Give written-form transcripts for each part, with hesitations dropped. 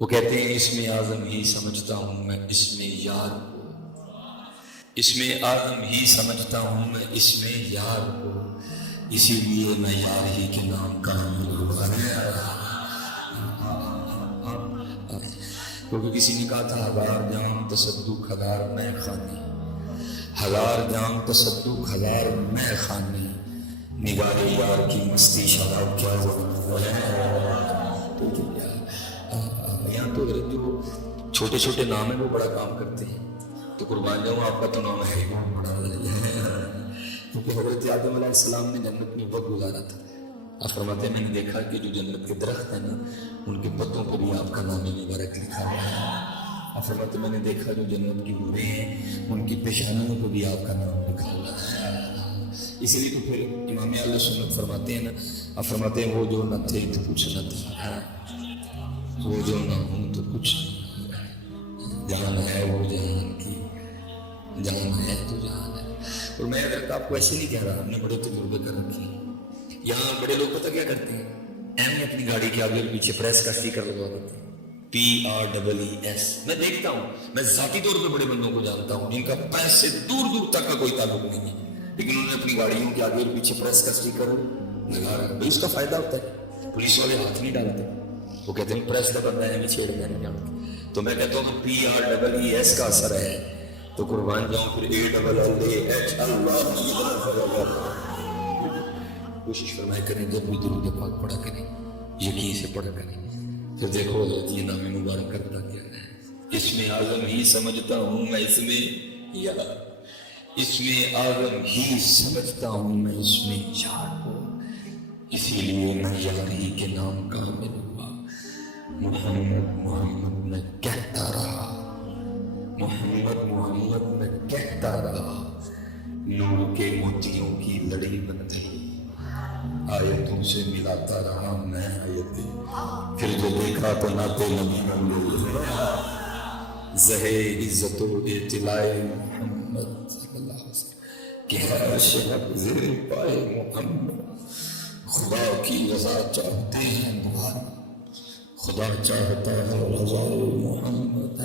وہ کہتے ہیں اسم اعظم ہی سمجھتا ہوں میں اسم یار کو، اسم اعظم ہی سمجھتا ہوں میں اسم یار کو، اسی لیے میں یار ہی کے نام کا عامل ہوا ہے۔ کیونکہ کسی نے کہا تھا ہزار جام تصدق ہزار میں خانے، ہزار جام تصدق ہزار میں خانے، نگار یار کی مستی شراب کیا ضرور ہے۔ یہاں تو جو چھوٹے چھوٹے نام ہیں وہ بڑا کام کرتے ہیں، تو قربان جاؤں آپ کا تو نام ہے ہی بہت بڑا ہے، کیونکہ حضرت آدم علیہ السلام نے جنت میں وقت گزارا تھا۔ آپ فرماتے ہیں میں نے دیکھا کہ جو جنت کے درخت ہیں نا ان کے پتوں پر بھی آپ کا نام مبارک لکھا ہوا ہے۔ آپ فرماتے ہیں میں نے دیکھا جو جنت کی حوریں ہیں ان کی پیشانیوں پر بھی آپ کا نام لکھا ہوا ہے۔ اسی لیے تو پھر امام اہل سنت فرماتے ہیں نا، آپ فرماتے ہیں وہ جو نہ تھے تو کچھ نہ تھا، وہ جو نہ ہوں تو کچھ جان ہے، وہ جہان کی جان ہے تو جہان ہے۔ اور میں اگر آپ کو ایسے نہیں کہہ رہا، ہم نے بڑے تجربے کر رکھے ہیں۔ یہاں بڑے لوگ پتہ کیا کرتے ہیں، ایم اپنی گاڑی کے آگے اور پیچھے پریس کا اسٹیکر لگوا دیتے ہیں، PREES۔ میں دیکھتا ہوں، میں ذاتی طور پہ بڑے بندوں کو جانتا ہوں جن کا پیسے دور دور تک کا کوئی تعلق نہیں ہے، لیکن انہوں نے اپنی گاڑیوں کے آگے اور پیچھے پریس کا اسٹیکر لگا رکھا ہے۔ اس کا فائدہ ہوتا ہے، پولیس والے ہاتھ نہیں ڈالتے، وہ کہتے ہیں پریس کا بندہ ہے، ہمیں چھیڑ میں نہیں جانتے۔ تو میں کہتا ہوں PREES کا اثر ہے تو قربان جاؤں پھر ALLAH اللہ۔ کوشش فرمائے کریں جب بھی درود پاک پڑھا کریں یقین سے پڑھا کریں، پھر دیکھو حضرت یہ نام مبارک کرتا کیا ہے۔ اسم اعظم ہی سمجھتا ہوں میں اسم یار، اسم اعظم ہی سمجھتا ہوں میں اسم یار کو، اسی لیے میں یار ہی کے نام کا عامل ہوا۔ محمد محمد میں کہتا رہا، محمد محمد میں کہتا رہا، نور کے موتیوں کی لڑی بندھی آیتوں سے ملاتا رہا میں آیتیں، پھر جو دیکھا تو ناتے نبی زہے عزت و اطلاع محمد صلی اللہ علیہ وسلم کہ ہر شہب زیر پائے محمد، خدا کی رضا چاہتے ہیں دعا، خدا چاہتا ہے رضا محمد،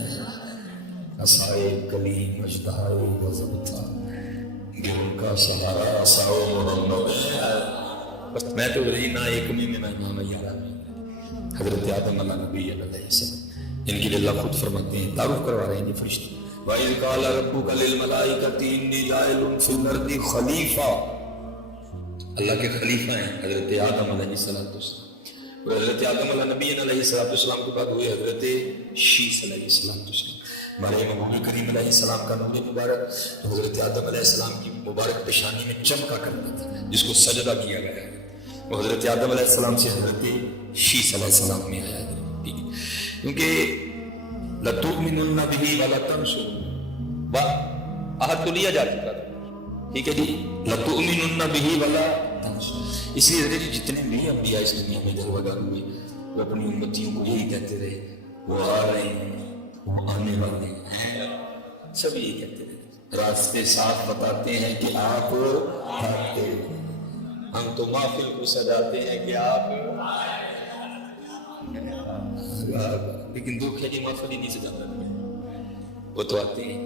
عصائے کلیم اجدائے غضب تھا گروں کا سہارا عصائے محمد۔ بس میں تو رہی نا ایک میں نام یارا میں حضرت آدم علیہ نبی علیہ السلام، ان کے لیے اللہ خود فرماتے ہیں، تعارف کروا رہے ہیں یہ فرشتے۔ وَإِذْ قَالَ رَبُّكَ لِلْمَلَائِكَةِ إِنِّي جَاعِلٌ فِي الْأَرْضِ خلیفہ، اللہ کے خلیفہ ہیں حضرت آدم علیہ السلام۔ اور حضرت آدم علیہ نبی علیہ السلام کے بعد ہوئے حضرت شیس علیہ السلام۔ ہمارے محبوب کریم علیہ السلام کا نور مبارک تو حضرت آدم علیہ السلام کی مبارک پیشانی میں چمکا کرتا تھا جس کو سجدہ کیا گیا ہے، وہ حضرت آدم علیہ السلام سے حضرت شیس علیہ السلام میں آیا ہے، کیونکہ لَتُؤْمِنُنَّ بِهِ وَلَتَنْصُرُنَّهُ، عہد تو لیا جا چکا تھا، ٹھیک ہے جی، لَتُؤْمِنُنَّ بِهِ وَلَتَنْصُرُنَّهُ۔ اس لیے حضرت جتنے بھی انبیاء اس دنیا میں جلوہ گر ہوئے وہ اپنی امتیوں کو یہی کہتے رہے، وہ آ رہے ہیں، وہ آنے والے ہیں، سب یہی کہتے رہے، راستے صاف بتاتے ہیں کہ آپ آتے ہیں، ہم تو محفل کو سجاتے ہیں کہ آپ، لیکن دکھ ہے کہ محفل ہی نہیں سجاتا، وہ تو آتے ہیں۔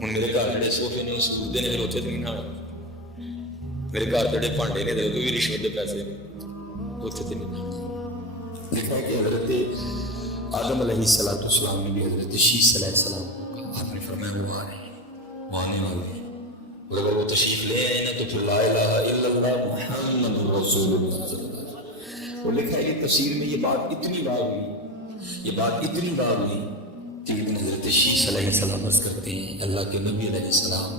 ہوں میرے گھر جڑے صوفے نے سکوتے نے پھر اتنے تو نہیں نہ، میرے گھر جڑے بھانڈے نے وہ بھی رشوت کے پیسے اتنے تو نہیں نہ۔ دیکھا کہ حضرت آدم علیہ السلام نے بھی حضرت شیس علیہ السلام کو کہا، آپ نے فرمایا وہ آ رہے ہیں، وہ آنے والے ہیں، اور اگر وہ تشریف لے آئے نا تو پھر لا الہ الا اللہ محمد رسول اللہ صلی اللہ علیہ وسلم۔ وہ لکھا ہے کہ تفسیر میں یہ بات اتنی بار ہوئی، یہ بات اتنی بار ہوئی کہ حضرت شیس علیہ السلام عرض کرتے ہیں اللہ کے نبی علیہ السلام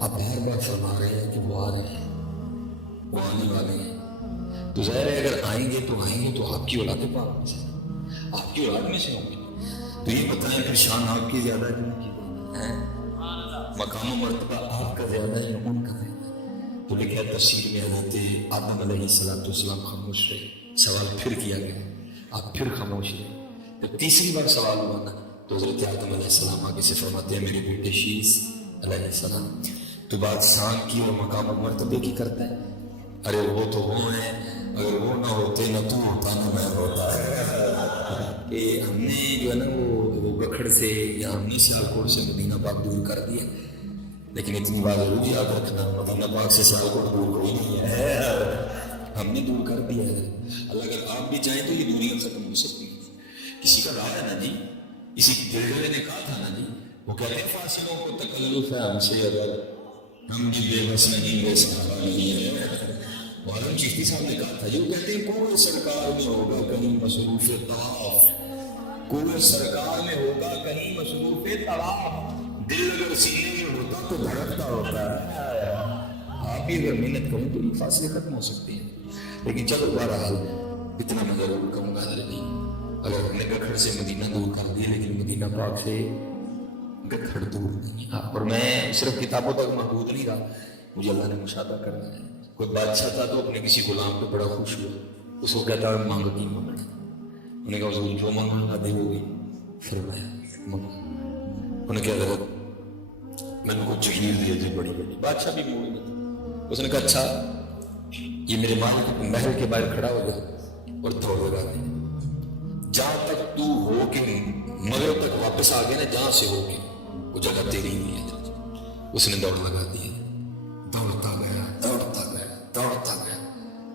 آپ بار بار فرما رہے ہیں کہ وہ آ رہے ہیں، وہ آنے والے ہیں، تو ظاہر ہے اگر آئیں گے تو آپ کی اولاد پاک میں سے، آپ کی اولاد میں سے ہوں گے، تو یہ بتائیں پھر شان آپ کی زیادہ ہے مقام و مرتبہ آپ کا زیادہ ہے ان کا ہے؟ تو لکھا تفسیر میں حضرت آدم علیہ السلام خاموش رہے، سوال پھر کیا گیا، آپ پھر خاموش رہے، جب تیسری بار سوال ہوا نا تو حضرت آدم علیہ السلام آگے سے فرماتے ہیں میرے بیٹے شیس علیہ السلام تو بات شان کی اور مقام و مرتبے کی کرتا ہے، ارے وہ تو وہ ہیں، اگر وہ نہ ہوتے نہ تو ہوتا نہ میں ہوتا ہے۔ کہ ہم نے جو ہے نا وہ گکھڑ سے یا ہم نے سیالکوٹ سے مدینہ پاک دور کر دیا، لیکن اتنی بات ضرور یاد رکھنا مدینہ پاک سے سیالکوٹ دور کوئی نہیں ہے، ہم نے دور کر دیا ہے۔ اللہ اگر آپ بھی چاہیں تو یہ دوریاں ختم ہو سکتی ہیں۔ کسی کا رہا ہے نا جی، کسی دلدلے نے کہا تھا نا جی، وہ کہتے ہیں فاصلوں کو تکلف ہے ہم سے اگر ہم بھی بے بس نہیں بے سہارا نہیں ہے۔ معلوم چشتی صاحب نے کہا تھا جو کہتے ہیں کوئی سرکار میں ہوگا کہیں مصروف طواف، کوئی سرکار میں ہوگا کہیں مصروف طواف، دل اگر سینے میں ہوتا تو دھڑکتا ہوتا ہے۔ آپ بھی اگر محنت کریں تو یہ فاصلے ختم ہو سکتے ہیں۔ لیکن چلو بہرحال اتنا میں ضرور کہوں گا نہیں، اگر ہم نے گکھڑ سے مدینہ دور کر دیا لیکن مدینہ پاک سے گکھڑ دور نہیں۔ اور میں صرف کتابوں تک محدود نہیں رہا، مجھے اللہ نے مشاہدہ کرنا ہے۔ کوئی بادشاہ تھا تو اپنے کسی غلام پہ بڑا خوش ہوا، اس کو کہتا ہے مانگو نہیں مانگنا، انہوں نے کہا حضور جو مانگنا دے ہوگی، فرمایا مانگا، انہوں نے کہا حضرت میں نے کو چہیر دیے تھے بڑی بڑی، بادشاہ بھی موڑ میں تھا، اس نے کہا اچھا یہ میرے مالک محل کے باہر کھڑا ہو گیا اور دوڑ لگا دے، جہاں تک تو ہو کے مغرب تک واپس آ گئے نا جہاں سے ہو کے وہ جگہ تیری نہیں ہے۔ اس نے دوڑ لگا دی، دوڑتا گیا دوڑتا گیا دوڑتا گیا،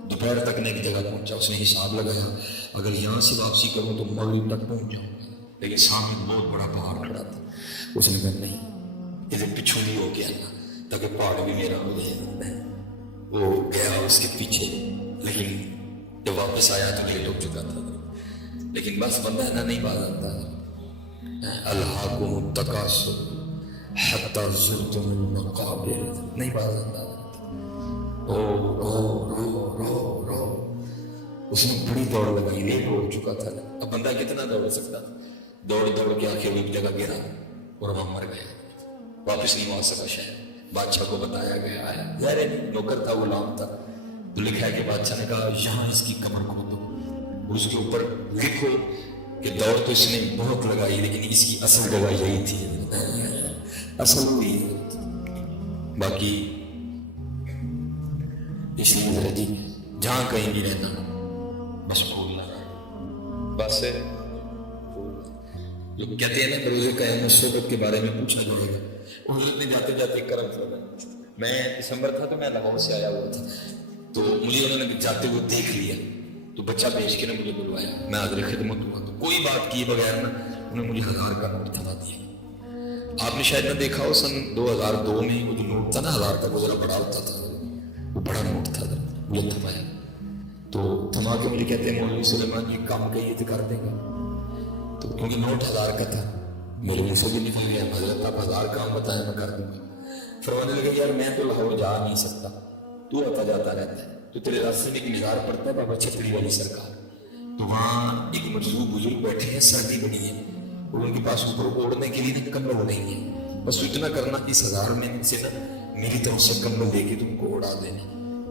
دوپہر تک نے ایک جگہ پہنچا، اس نے حساب لگایا اگر یہاں سے واپسی کروں تو مغرب تک پہنچ جاؤں گا، لیکن سامنے بہت بڑا پہاڑ کھڑا تھا، اس نے کہا نہیں ادھر پچھوں نہیں ہو گیا تاکہ پہاڑ بھی میرا ہو جائے۔ وہ گیا اس کے پیچھے، لیکن جب واپس آیا تو لیٹ ہو چکا تھا، لیکن بس بندہ ہے نا نہیں باز آتا ہے، الہاکم التکاثر حتی زرتم المقابر، نہیں باز آتا ہے۔ رو رو رو رو رو اس نے بڑی دوڑ لگائی، لیٹ ہو چکا تھا، اب بندہ کتنا دوڑ سکتا تھا، دوڑ دوڑ کے آخر ایک جگہ گرا اور وہاں مر گیا، واپس نہیں آ سکا شہر۔ بادشاہ کو بتایا گیا ہے، ظاہر نوکر تھا غلام تھا، تو لکھا ہے کہ بادشاہ نے کہا یہاں اس کی قبر کھودو اور اس کے اوپر لکھو کہ دوڑ تو اس نے بہت لگائی لیکن اس کی اصل جگہ یہی تھی، اصل ہوئی، باقی اس لیے جی جہاں کہیں بھی رہنا بس بھولنا، بس لوگ کہتے ہیں نا بروز قیامت صحبت کے بارے میں پوچھا جائے گا، حضرت نے جاتے جاتے کرم فرمایا، میں دسمبر تھا تو میں لاہور سے آیا ہوا تھا، تو مجھے انہوں نے جاتے ہوئے دیکھ لیا تو بچہ بھیج کے نے مجھے بلوایا، میں حاضر خدمت ہوا، تو کوئی بات کیے بغیر نا انہوں نے مجھے 1000 کا نوٹ تھما دیا۔ آپ نے شاید نہ دیکھا ہو سن 2002 میں وہ جو نوٹ تھا نا 1000 کا، وہ ذرا بڑا ہوتا تھا، وہ بڑا نوٹ تھا، مجھے تھمایا، تو تھما کے مجھے کہتے ہیں مولوی سلیمان یہ کام کہیے تو کر دے گا، تو کیونکہ نوٹ 1000 کا تھا میرے منہ سے بھی نکل گیا، حضرت آپ 1000 کام بتائیں میں کر دوں گا۔ فرمانے لگے یار میں تو لاہور جا نہیں سکتا، تو آتا جاتا رہتا ہے، تو تیرے راستے میں ایک مزار پڑتا ہے بابا چھتری والی سرکار، تو وہاں ایک مجذوب بزرگ بیٹھے ہیں، سردی بڑی ہے اور ان کے پاس اوپر اوڑھنے کے لیے کمبل نہیں ہے، بس اتنا کرنا اس 1000 میں سے نا میری طرف سے کمبل دے کے تم کو اڑا دینا۔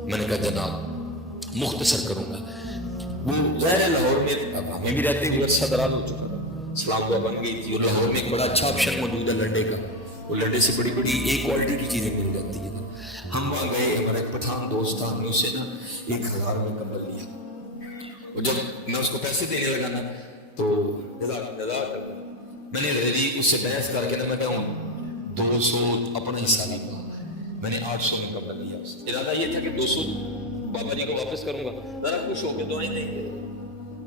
میں نے کہا جناب مختصر کروں گا، وہ ظاہر لاہور میں اب ہمیں بھی رہتے ہوئے عرصہ دراز ہو چکا، سلام دعا بن گئی تھی، اور لاہور میں ایک بڑا اچھا آپشن موجود ہے لنڈے کا، وہ لنڈے سے بڑی بڑی ایک کوالٹی کی چیزیں مل جاتی ہیں۔ ہم وہاں گئے، ہمارا ایک پٹھان دوست تھا، ہم نے اسے نا 1000 میں کمبل لیا، اور جب میں اس کو پیسے دینے لگا نا تو میں نے ریلی اس سے بحث کر کے نا میں کہوں 200 اپنا حصہ نہیں پا، میں نے 800 میں کمبل لیا، ارادہ یہ تھا کہ 200 بابا جی کو واپس کروں گا، ذرا خوش ہو کے دعائیں نہیں دے،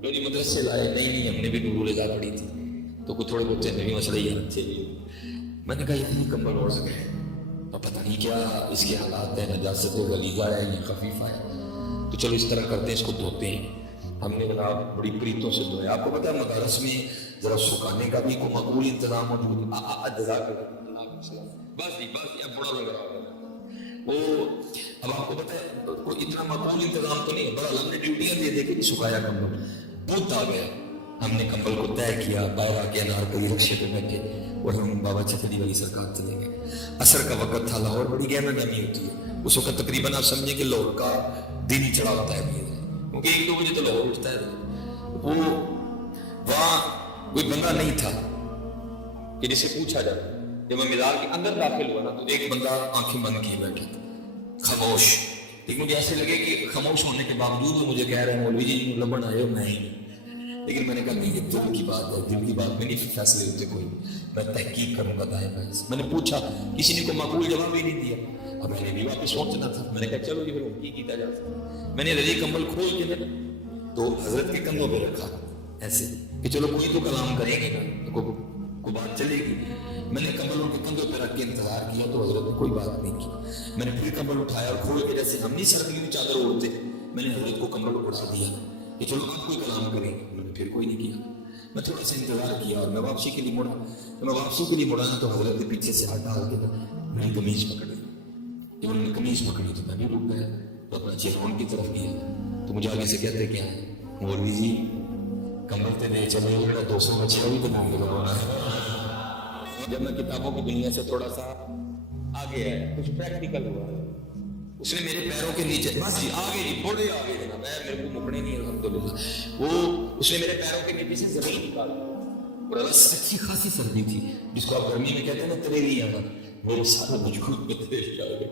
لوگ مدرسے لائے نہیں، ہم نے بھی ڈبو لگا پڑی تھی تو کچھ تھوڑے بہت بھی مسئلہ یہ تھے، میں نے کہا یہ کمبل اوڑھ گئے، اور پتہ نہیں کیا اس کے حالات ہیں، نجاست غلیظہ ہے یا خفیفہ ہے، تو چلو اس طرح کرتے ہیں، اس کو دھوتے ہیں۔ ہم نے جناب بڑی پریتوں سے دھویا، آپ کو پتہ ہے مدارس میں ذرا سکھانے کا بھی کوئی مقبول انتظام موجود ہے، بس جی بس اب بڑا لگ رہا ہوگا وہ، اب آپ کو پتہ ہے کوئی اتنا مقبول انتظام تو نہیں، بڑا ہم نے ڈیوٹیاں دے دے کے سکھایا کمبل، بدھ آ گیا، ہم نے کمبل کو طے کیا، باہر آ کے انارکلی رکشے پہ بیٹھے اور ہم بابا چھتری والی سرکار چلے گئے۔ عصر کا وقت تھا، لاہور بڑی گہما گہمی ہوتی ہے، اس وقت تقریباً آپ سمجھیں کہ لاہور کا دن ہی چڑھا ہوتا ہے، کیونکہ 1-2 بجے تو لاہور اٹھتا ہے۔ وہ وہاں کوئی بندہ نہیں تھا کہ جسے پوچھا جائے، جب میں مزار کے اندر داخل ہوا نا تو ایک بندہ آنکھیں بند کیے بیٹھا تھا، خاموش، لیکن مجھے ایسے لگے کہ خاموش ہونے کے باوجود وہ مجھے کہہ رہے ہیں مولوی جی لبن آئے ہو، میں ہی لیکن میں نے کہا نہیں یہ دل کی بات ہے، دل کی بات میں نہیں فیصلے ہوتے کوئی، میں تحقیق کروں گا دائیں بائیں سے۔ میں نے پوچھا، کسی نے کوئی معقول جواب ہی نہیں دیا، اب میں نے بھی واپس سوچنا تھا، میں نے کہا چلو یہ پھر کی کیا جا سکتا۔ میں نے حضرت کمبل کھول کے نا تو حضرت کے کندھوں پہ رکھا ایسے کہ چلو کوئی تو کلام کریں گے نا، کو بات چلے گی۔ میں نے کمبل ان کے کندھوں پہ رکھ کے انتظار کیا تو حضرت نے کوئی بات نہیں کی۔ میں نے پھر کمبل اٹھایا اور کھول کے جیسے ہم نہیں سردیوں میں چادر اوڑھتے، میں نے حضرت کو کمبل اڑا دیا کہ چلو آپ کوئی کلام کریں گے۔ انہوں نے پھر کوئی نہیں کیا۔ میں تھوڑا سا انتظار کیا اور میں واپسی کے لیے مڑا۔ تو میں واپسی کے لیے مڑا نا تو حضرت نے پیچھے سے ہاتھ ڈال کے میری قمیض پکڑ لی۔ جب انہوں نے قمیض پکڑی تو میں بھی رک گیا، تو اپنا چہرہ ان کی طرف کیا تو مجھے آگے سے کہتے کیا ہے، مولوی جی کمبل تے دے چلے میرا 200 بچہ بھی تو نہیں لگانا ہے۔ جب میں کتابوں کی دنیا سے تھوڑا سا آگے ہے، کچھ پریکٹیکل ہوا ہے، اس نے میرے پیروں کے نیچے بس جی آگے جی تھوڑے آگے جناب، میرے کو مکڑے نہیں الحمدللہ، وہ اس نے میرے پیروں کے نیچے سے زمین نکالا اور اللہ سچی خاصی سردی تھی جس کو آپ گرمی میں کہتے ہیں نا تریری آنا، میرے سارا وجود میں تریری آ گئے۔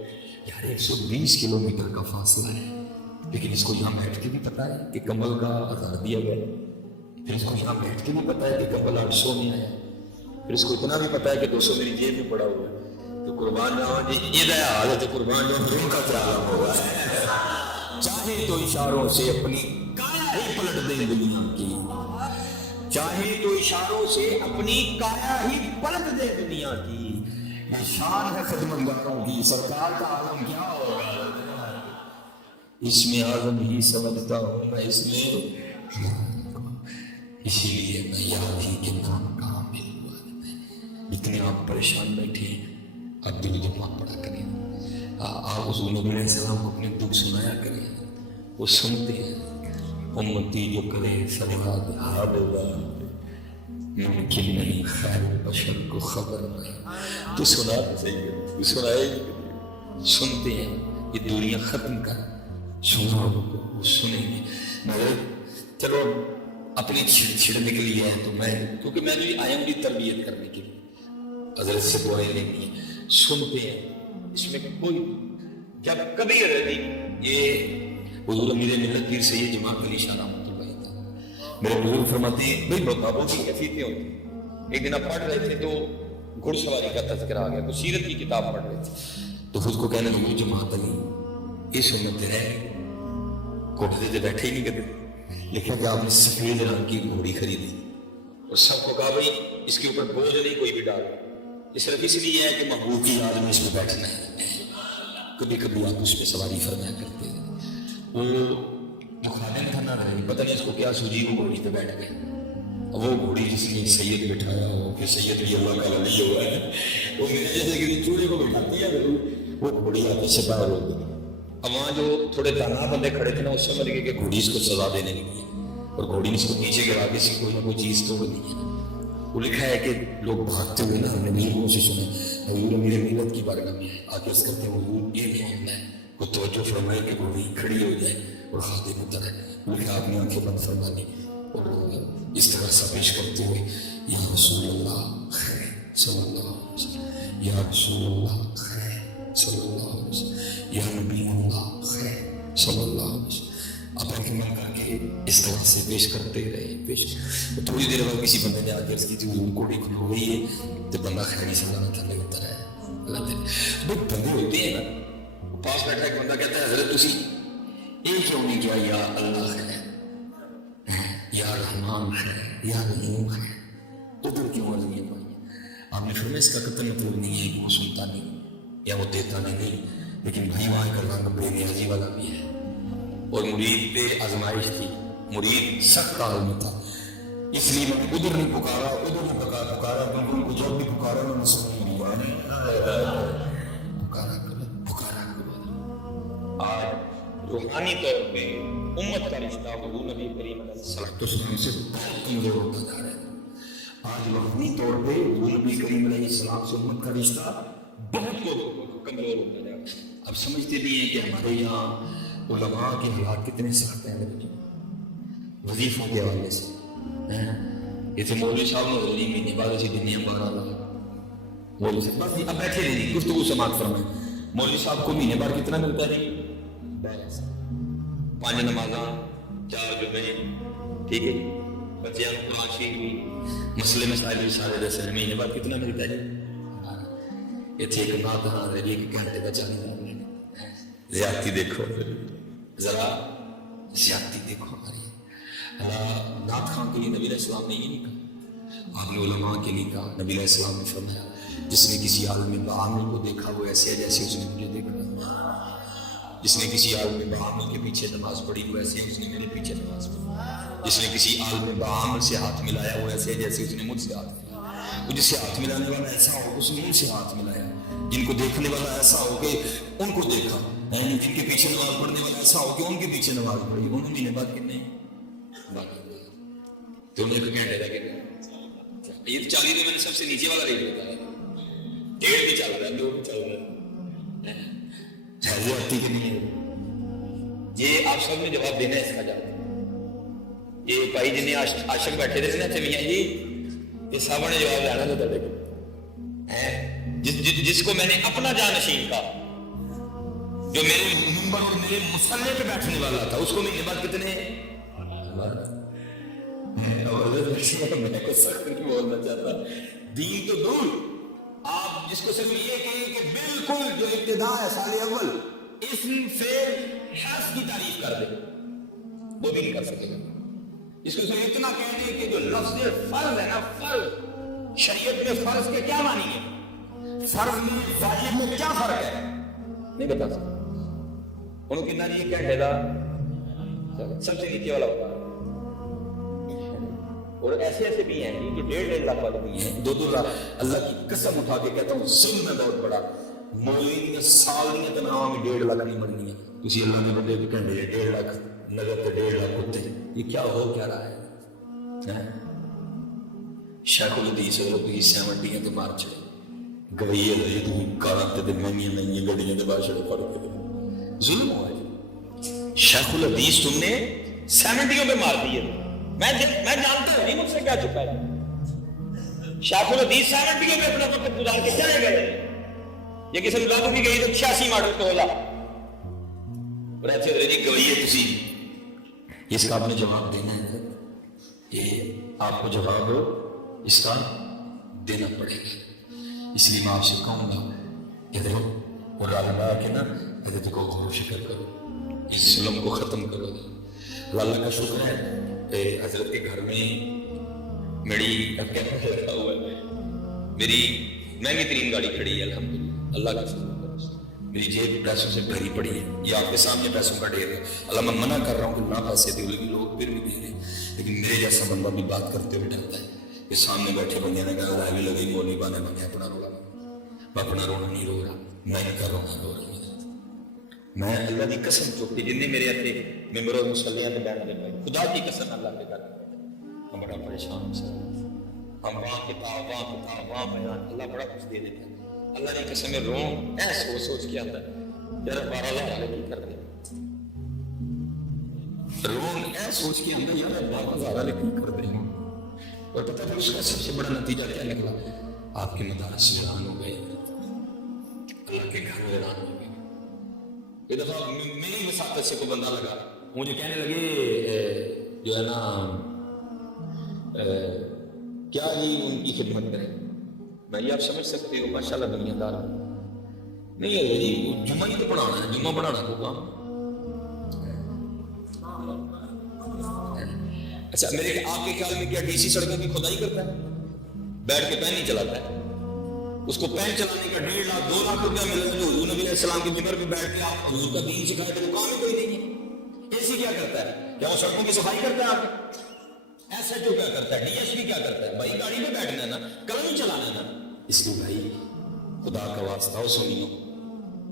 یار 120 کلومیٹر کا فاصلہ ہے، لیکن اس کو یہاں بیٹھ کے بھی پتا ہے کہ کمبل کا آدھار دیا گیا ہے، پھر اس کو یہاں بیٹھ کے بھی پتا ہے کہ کمبل 800 میں آیا، پھر اس کو اتنا بھی پتا ہے کہ 200 میری جیب میں پڑا ہوا ہے۔ تو قربان جاؤ جی یہ دیا حالت قربان جاؤ ان کا کیا حال ہوگا۔ چاہے تو اشاروں سے اپنی کایا ہی پلٹ دیں دنیا کی، چاہے تو اشاروں سے اپنی کایا ہی پلٹ دے دنیا کی، یہ شان ہے خدمتگاروں کی، سرکار کا عالم کیا ہوگا، اس میں اعظم ہی سمجھتا ہوں میں اس میں، اسی لیے میں یاد ہی کے نام کہاں میرے والد، اتنے آپ پریشان بیٹھے آپ دل جمع پڑا کریں، آپ حضور نبی علیہ السلام کو اپنے دکھ سنایا کریں، وہ سنتے ہیں۔ امتی جو کرے فریاد حاضر ممکن نہیں خیر بشر کو خبر نہیں، تو سنا صحیح سنائے، سنتے ہیں، یہ دوریاں ختم کر سناؤ کو وہ سنیں گے۔ مگر چلو اپنی چھڑ نکلی ہے تو میں کیونکہ میں بھی آیا ہوں تربیت کرنے کے لیے، حضرت سے دعائیں لینی ہیں، سنتے ہیں، اس میں کوئی جب کبھی رہی یہ حضور امیر ملت پیر سید جماعت علی شاہ رحمۃ اللہ تعالیٰ میرے بزرگ فرماتے ہیں بھائی بتابوں کی کیفیتیں ہوتی۔ ایک دن آپ پڑھ رہے تھے تو گھڑ سواری کا تذکرہ آ گیا، تو سیرت کی کتاب پڑھ رہے تھے تو خود کو کہنے لگے جماعت علی یہ سنتے رہے گھوڑے سے بیٹھے ہی نہیں کرتے، لکھا کہ آپ نے سفید رنگ کی گھوڑی خریدی اور سب کو کہا بھائی اس کے اوپر بوجھ نہیں کوئی بھی ڈال، یہ صرف اس لیے ہے کہ محبوب کی یاد میں اس پہ بیٹھنا ہے۔ کبھی کبھی آپ اس پہ سواری فرمایا کرتے ہیں، وہ مخالف تھا نہ رہے، پتہ نہیں اس کو کیا سوجی، وہ گھوڑی پہ بیٹھ گئے، وہ گھوڑی جس نے سید بٹھایا ہو کہ سید بھی اللہ کا ولی ہوا ہے، وہ میرے جیسے کہ چوڑے کو بٹھاتی ہے، وہ گھوڑی آگے سے باہر ہو گئی۔ اب وہاں جو تھوڑے دانا بندے کھڑے تھے نا وہ سمجھ گئے کہ گھوڑی اس کو سزا دینے لگی ہے اور گھوڑی نے اس کو نیچے گرا کے کوئی نہ کوئی چیز تو بنی ہے۔ وہ لکھا ہے کہ لوگ بھاگتے ہوئے نا ہم نے بزرگوں سے سنے حضور امیر ملت کی بارگاہ میں آ کے عرض کرتے ہیں حضور یہ معاملہ ہے، وہ توجہ فرمائے کہ گھوڑی کھڑی ہو جائے اور خادم اتر ہے، لکھا آپ نے آنکھیں بند فرما لی اور اس طرح سا پیش کرتے ہوئے یا رسول اللہ خیر صلی اللہ علیہ وسلم، یا رسول اللہ خیر صلی اللہ علیہ وسلم، یا نبی اللہ خیر صلی اللہ علیہ وسلم، اپنے خدمت کر کے اس طرح سے پیش کرتے رہے پیش۔ تھوڑی دیر بعد کسی بندے نے آ کے عرض کی تھی حضور کوڑی کھل ہو گئی ہے تو بندہ خیری سے اللہ تعالیٰ اتر ہے، اللہ تعالیٰ بھائی بندے ہوتے ہیں نا، پاس بیٹھا ایک بندہ کہتا ہے حضرت تسی ایک کیوں نہیں کیا یا اللہ ہے یا رحمان ہے یا رحیم ہے، ادھر کیوں عظمیت پائی؟ آپ نے فرمایا اس کا قطعی مطلب نہیں ہے کہ وہ سنتا نہیں یا وہ دیتا نہیں، لیکن بھائی وہاں کا رنگ بے نیازی والا بھی ہے اور مرید پہ آزمائش تھی، مرید سخت حال میں تھا، اس لیے میں ادھر نہیں پکارا ادھر نہیں پکارا بلکہ ان کو جب بھی پکارا میں نے سنی پکارا کرو۔ آج روحانی طور پہ امت کا رشتہ حضور نبی کریم علیہ السلام سے کمزور ہوتا جا رہا ہے۔ آج روحانی طور پہ حضور نبی کریم علیہ السلام سے امت کا رشتہ بہت کمزور ہوتا جا رہا ہے۔ اب سمجھتے بھی ہیں کہ ہمارے یہاں علماء کے حالات کتنے سخت ہیں، وظیفوں کے حوالے سے یہ تو مولوی صاحب نے غریب مہینے بعد اسی دنیا میں باہر آ مولوی صاحب بس اب بیٹھے رہی گفتگو سماعت فرمائیں، مولوی صاحب کو مہینے بعد کتنا ملتا ہے؟ 5 نمازاں 4 جمعے، ٹھیک ہے، بچیاں قرآن شریف بھی مسئلے مسائل بھی سارے دس مہینے بعد کتنا ملتا ہے؟ اتنے ایک بات ہاں رہی ہے کہ گھنٹے کا 40,000 زیادتی دیکھو ذرا زیادتی دیکھو ہماری اللہ نعت خواں کے لیے نبی علیہ السلام نے یہ نہیں کہا، آپ نے علماء کے لیے کہا۔ نبی علیہ السلام نے فرمایا جس نے کسی عالم بعامل کو دیکھا وہ ایسے ہے جیسے اس نے مجھے دیکھا، جس نے کسی عالم بعامل کے پیچھے نماز پڑھی وہ ایسے ہے اس نے میرے پیچھے نماز پڑھی، جس نے کسی عالم بعامل سے ہاتھ ملایا وہ ایسے ہے جیسے اس نے مجھ سے ہاتھ ملایا، وہ جس سے ہاتھ ملانے والا ایسا ہو اس نے ان سے ہاتھ ملایا، جن کو دیکھنے والا ایسا ہو کہ ان کو دیکھا، جن کے پیچھے نماز پڑھنے والا ایسا ہو کہ ان کے پیچھے نماز پڑھی، انہوں نے بات کی نہیں تو انہیں ایک گھنٹے لگے گا۔ یہ 40 میں نے سب سے نیچے والا ریٹ بتایا، 1.5 بھی چل رہا ہے 2 بھی چل رہا ہے، زیادتی کے نہیں ہے۔ یہ آپ سب نے جواب دینا ہے اس کا جواب، یہ بھائی جنہیں عاشق بیٹھے تھے نا میاں جی یہ سب نے جواب دینا تھا تھوڑے کو، جس کو میں نے اپنا جانشین کہا جو میرے منبر اور میرے مصلے پہ بیٹھنے والا تھا اس کو مہینے بعد کتنے میں کو سخت نہیں بولنا چاہتا، دین تو دور، آپ جس کو صرف یہ کہیں کہ بالکل جو ابتدا ہے سال اول اسم فعل حرف کی تعریف کر دے وہ بھی نہیں کر سکے گا، اس کو صرف اتنا کہہ دیں کہ جو لفظ فرض ہے نا، فرض شریعت میں فرض کے کیا معنی ہے، فرض میں واجب میں کیا فرق ہے نہیں بتا سکتا، انہوں کتنا یہ کیا کہہ رہا سب سے نیچے والا ہوتا ہے، اور ایسے ایسے بھی ہیں کہ 1.5 لاکھ والے بھی ہیں 2 لاکھ، اللہ کی قسم اٹھا کے کہتا ہوں ظلم ہے بہت بڑا، مولوی سال نہیں تنہا میں 1.5 لاکھ نہیں بننی ہے، کسی اللہ نے بندے کو کہنے 1.5 لاکھ نگر پہ 1.5 لاکھ ہوتے ہیں، یہ کیا ہو کیا رہا ہے؟ شیخ الحدیث اور کوئی 70 تے مار چڑے گوئی ہے تو کاراں تے مہنگیاں مہنگیاں گڈیاں تے باشڑ پڑ کے ظلم ہوا ہے، شیخ الحدیث تم نے 70 پہ مار دیے، میں جانتا نہیں مجھ سے کیا چکا ہے، شیخ الحدیث 70 پہ اپنا وقت گزار کے چلے گئے، یہ کسی نے لاگو بھی گئی تو 86 ماڈل تو ہو جا اور ایسے ہو رہی گوئی ہے تسی، اس کا آپ نے جواب دینا ہے، یہ آپ کو جواب اس کا دینا پڑے گا، اس لیے میں آپ سے کہوں گا کہ دیکھو اور اللہ کے نا حضرت کو غور و فکر کرو، اس ظلم کو ختم کرو، اللہ کا شکر ہے حضرت کے گھر میں میری کیمرہ رکھا ہوا ہے، میری مہنگی ترین گاڑی کھڑی ہے الحمدللہ، اللہ کا شکر ہے، میری جیب پیسوں سے بھری پڑی ہے، یہ آپ کے سامنے پیسوں کا ڈھیر ہے، اللہ میں منع کر رہا ہوں کہ نہ پیسے دے، لیکن لوگ پھر بھی دے رہے ہیں، لیکن میرے جیسا بندہ بھی بات کرتے ہوئے ڈرتا ہے کہ سامنے بیٹھے بندے نے کہا رائے بھی لگی مولوی بانے بنے اپنا رولا، میں اپنا رونا نہیں رو رہا، میں ان کا رونا رو رہا ہوں، میں اللہ کی قسم چکتی جن نے میرے ہاتھے ممبر اور مسلیاں نے بیٹھ لے خدا کی قسم اللہ کے گھر ہم بڑا پریشان سے ہم وہاں کتاب وہاں بیان اللہ بڑا کچھ دے دیتا ہے، اللہ کی قسم میں رو ایسے سوچ کے آتا ہے یار 12,000 والے کی کر دے، رو ایسے سوچ کے آتا ہے یار 12,000 والے کی کر دے، اور پتہ ہے اس کا سب سے بڑا نتیجہ کیا نکلا، آپ کے مدارس ویران ہو گئے، اللہ کے گھر ویران ہو گئے، ایک دفعہ میری مساقت سے کوئی بندہ لگا مجھے کہنے لگے جو ہے نا کیا جی ان کی خدمت کریں، میں یہ آپ سمجھ سکتے ہو ماشاءاللہ دنیا دار نہیں ہے جی، جمعہ ہی تو پڑھانا ہے، جمعہ پڑھانا کو کام، اچھا میرے آپ کے خیال میں کیا ڈی سی سڑکوں کی کھدائی کرتا ہے، بیٹھ کے پین نہیں چلاتا ہے، اس کو پین چلانے کا 1.5 لاکھ 2 لاکھ روپیہ ملتا ہے، جو حضور نبی علیہ السلام کے ممبر پہ بیٹھ کے آپ حضور کا دین سکھائے تو وہ کام ہی کوئی نہیں ہے، ایسی کیا کرتا ہے، کیا وہ سڑکوں کی صفائی کرتا ہے، آپ ایسا جو کیا کرتا ہے، ڈی ایس پی کیا کرتا ہے، بھائی گاڑی پہ بیٹھنا ہے نا قلم ہی چلانا ہے نا، اس لیے بھائی خدا کا واسطہ ہو سنیو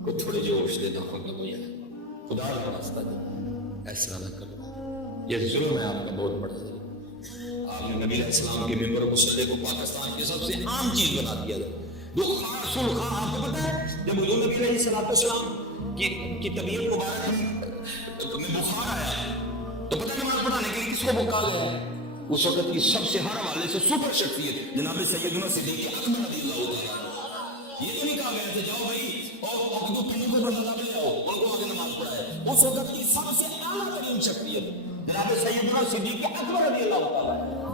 کو تھوڑے جوش دے دفعہ کا کوئی ہے، خدا کا واسطہ دے ایسا نہ کرو، یہ ظلم ہے آپ کا بہت بڑا ظلم، آپ نے نبی علیہ السلام کے ممبر و مصلی کو پاکستان کی سب سے عام چیز بنا دیا ہے، آپ کو پتا ہے جب حضور نبی علیہ السلام کی طبیعت مبارک میں بخار آیا تو پتہ نماز پڑھانے کے لیے کس کو بکا گیا ہے، اس وقت کی سب سے ہر حوالے سے سپر شخصیت جناب سیدنا صدیق اکبر رضی اللہ عنہ، یہ تو نہیں کہا گیا تھا جاؤ بھائی اور دو پنڈوں کو بندہ لے آؤ ان کو آگے نماز پڑھائے، اس وقت کی سب سے اعلیٰ ترین شخصیت جناب سیدنا صدیق اکبر رضی اللہ عنہ،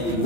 1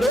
2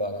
12।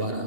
12।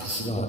10,000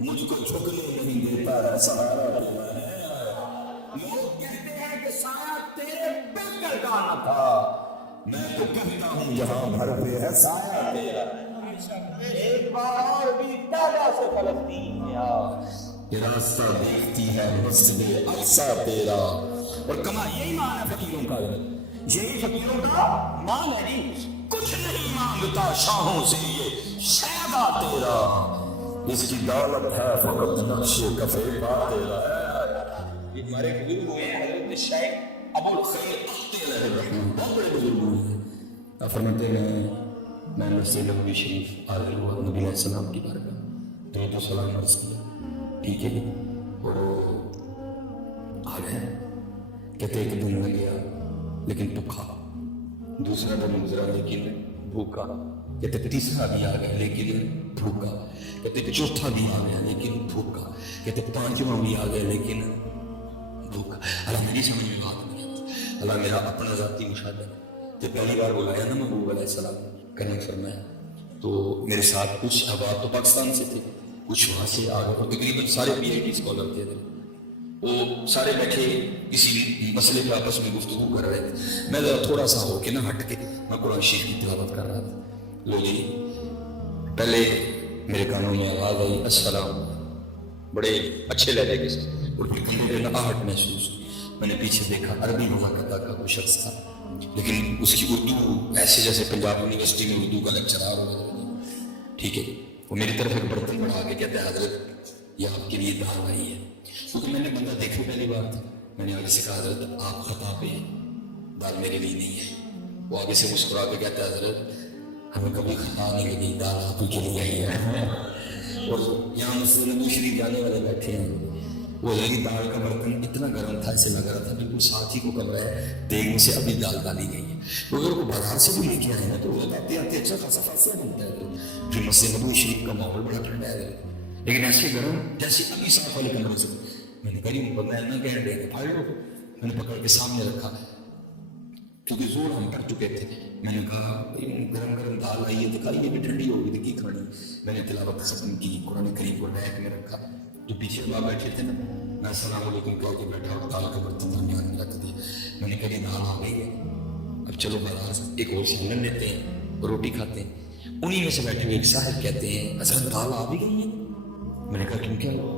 مجھ کو جھکنے نہیں دیتا ہے سہارا تیرا ہے۔ لوگ کہتے ہیں کہ سایہ تیرے پہ گردانا تھا، میں تو کہتا ہوں جہاں بھر پہ ہے سایہ تیرا ہے۔ ایک بار اور بھی دادا سے فلسطین میں آ، یہ راستہ دیکھتی ہے مسجد اقصی تیرا۔ اور کما یہی مان ہے فقیروں کا، یہی فقیروں کا مان ہے جی، کچھ نہیں مانگتا شاہوں سے یہ شہدا تیرا، اس کی دولت ہے فقط نقش کفے پا تیرا ہے۔ یہ ہمارے بزرگ ہوئے ہیں حضرت شیخ ابو الخیر اختیار الرحیم، بہت بڑے بزرگ ہوئے ہیں۔ آپ فرماتے ہیں میں مسجد نبوی شریف حاضر ہوا نبی علیہ السلام کی بارگاہ، درود و سلام عرض کیا، ٹھیک ہے وہ آ گئے، کہتے ایک دن لگ گیا لیکن بھوکا، دوسرا دن گزرا لیکن بھوکا، کہتے تیسرا بھی آ گیا لیکن بھوکا، کہتے چوتھا بھی آ گیا لیکن بھوکا، کہتے پانچواں بھی آ گیا لیکن بھوکا۔ اللہ میری سمجھ میں بات نہیں آتی، اللہ میرا اپنا ذاتی مشاہدہ ہے۔ جب پہلی بار بلایا نا محبوب علیہ السلام کرنے فرمایا تو میرے ساتھ کچھ احباب تو پاکستان سے تھے، کچھ وہاں سے آ گئے، تقریباً سارے پی ایچ ڈی اسکالر تھے، وہ سارے بیٹھے کسی بھی مسئلے پہ آپس میں گفتگو کر رہے تھے، میں ذرا تھوڑا سا ہو کے نا ہٹ کے میں قرآن شریف کی تلاوت کر رہا تھا۔ لو جی پہلے میرے کانوں میں آواز آئی السلام، بڑے اچھے لہجے کے ساتھ، اور پھر کندھے پہ آہٹ محسوس، میں نے پیچھے دیکھا عربی ملاقاتہ کا کوئی شخص تھا، لیکن اس کی اردو ایسے جیسے پنجاب یونیورسٹی میں اردو کا لیکچرار ہو، ٹھیک ہے، وہ میری طرف ایک برتن بڑھا کے کہتا ہے حضرت یہ آپ کے لیے دال آئی ہے، کیونکہ میں نے بندہ دیکھا پہلی بار تھا، میں نے آگے سے کہا حضرت آپ خطا پہ ہیں، دال میرے لیے نہیں ہے۔ وہ آگے سے مسکرا کے کہتا ہے حضرت ہمیں کبھی خطا نہیں لگی، دال آپ ہی کے لیے آئی ہے۔ اور یہاں مسجد نبوی شریف جانے والے بیٹھے ہیں، وہ لگی دال کا برتن اتنا گرم تھا، ایسے لگ رہا تھا بالکل ساتھ ہی کو کمرہ ہے، دیگ میں سے ابھی دال ڈالی گئی ہے۔ تو اگر وہ بازار سے بھی لے کے آئے نا تو وہ آتے آتے اچھا خاصا فاصلہ بنتا ہے، جو مسجد نبوی شریف کا ماحول بڑا ٹھنڈا ہے، لیکن ایسے گرم جیسے ابھی صاف والے کمرے سے۔ میں نے کہا میں نہ کہہ رہے کہ پھاڑ لو، میں نے پکڑ کے سامنے رکھا کیونکہ زور ہم کر چکے تھے۔ میں نے کہا گرم گرم دال آئی ہے، دکھائیے بھی ٹھنڈی ہوگی تو کی کھانی۔ میں نے تلاوت ختم کی، قرآن کریم کو بیگ میں رکھا، جو پیچھے بابا بیٹھے تھے نا، میں السلام علیکم کہہ کے بیٹھا اور دال کا برتن درمیان میں رکھ دیا۔ میں نے کہا یہ دال آ گئی ہے، اب چلو بازار سے ایک اور سالن لیتے ہیں اور روٹی کھاتے ہیں۔ انہیں میں سے بیٹھے ہوئے ایک صاحب کہتے ہیں حضرت دال آ بھی گئی ہے؟ میں نے کہا کیوں کیا ہوا؟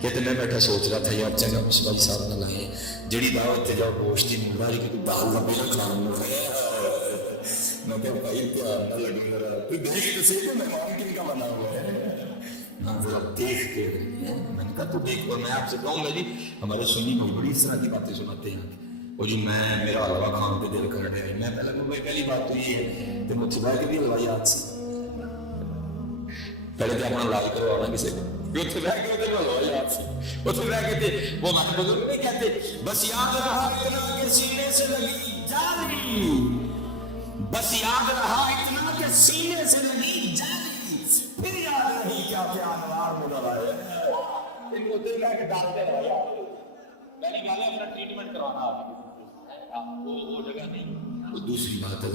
کہتے میں بیٹھا سوچ رہا تھا یار چنگا اس بھائی صاحب نہ لائے جڑی دعوت تے جاؤ گوشت کی مرداری کی تو دال نہ پہلے کھانا میں کہا بھائی کیا نہ لگے ذرا تو دیکھ کے صحیح کہ مہمان کن کا بنا ہوا ہے نہ ذرا دیکھ کے۔ میں نے کہا تو دیکھ، اور میں آپ سے کہوں گا جی ہمارے سنی بھائی بڑی اس طرح کی باتیں سناتے ہیں، اور جو میرا حلوہ کھان پہ دل کر رہے ہیں، میں پہلے کو پہلی بات تو یہ ہے کہ مجھ سے کے بھی حلوہ یاد سے پہلے تو اپنا علاج کروانا کسی کو، وہ ہمارے بزرگ نہیں کہتے بس یاد رہا اتنا کہ سینے سے لگی جالی، بس یاد رہا اتنا کہ سینے سے لگی جالی، پھر یاد رہی کیا کیا انوار نظر آئے۔ ان کو دل کہہ کے ڈالتے رہا، میں نے کہا اپنا ٹریٹمنٹ کروانا آپ وہ جگہ نہیں۔ وہ دوسری بات ہے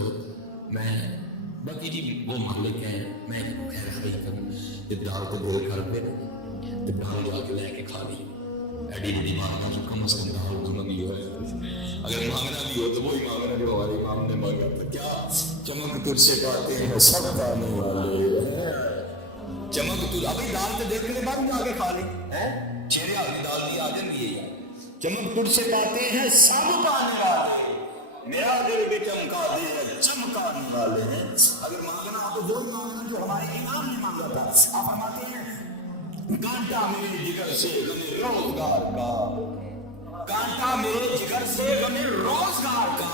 میں باقی جی وہ مالک ہیں، میں خیر خیر کروں جب دال کو دل کر پہ جب دال جا کے لے کے کھا لی ایڈی بڑی مانگنا تو کم از کم دال تو نہیں ہوا ہے، اگر مانگنا بھی ہو تو وہی مانگنا جو ہمارے امام نے مانگا تھا۔ کیا چمک تجھ سے پاتے ہیں سب پانے والے، چمک تجھ ابھی دال تو دیکھنے بعد جا کے کھا لی چہرے آگے دال دی آ جائیں گی، چمک تجھ سے پاتے ہیں سب پانے والے، میرا دل بھی چمکا دے چمکانے والے ہیں۔ اگر مانگنا ہو تو وہی مانگنا جو ہمارے امام نے مانگا تھا۔ آپ فرماتے ہیں کانٹا میرے جگر سے غمِ روزگار کا، کانٹا میرے جگر سے غمِ روزگار کا،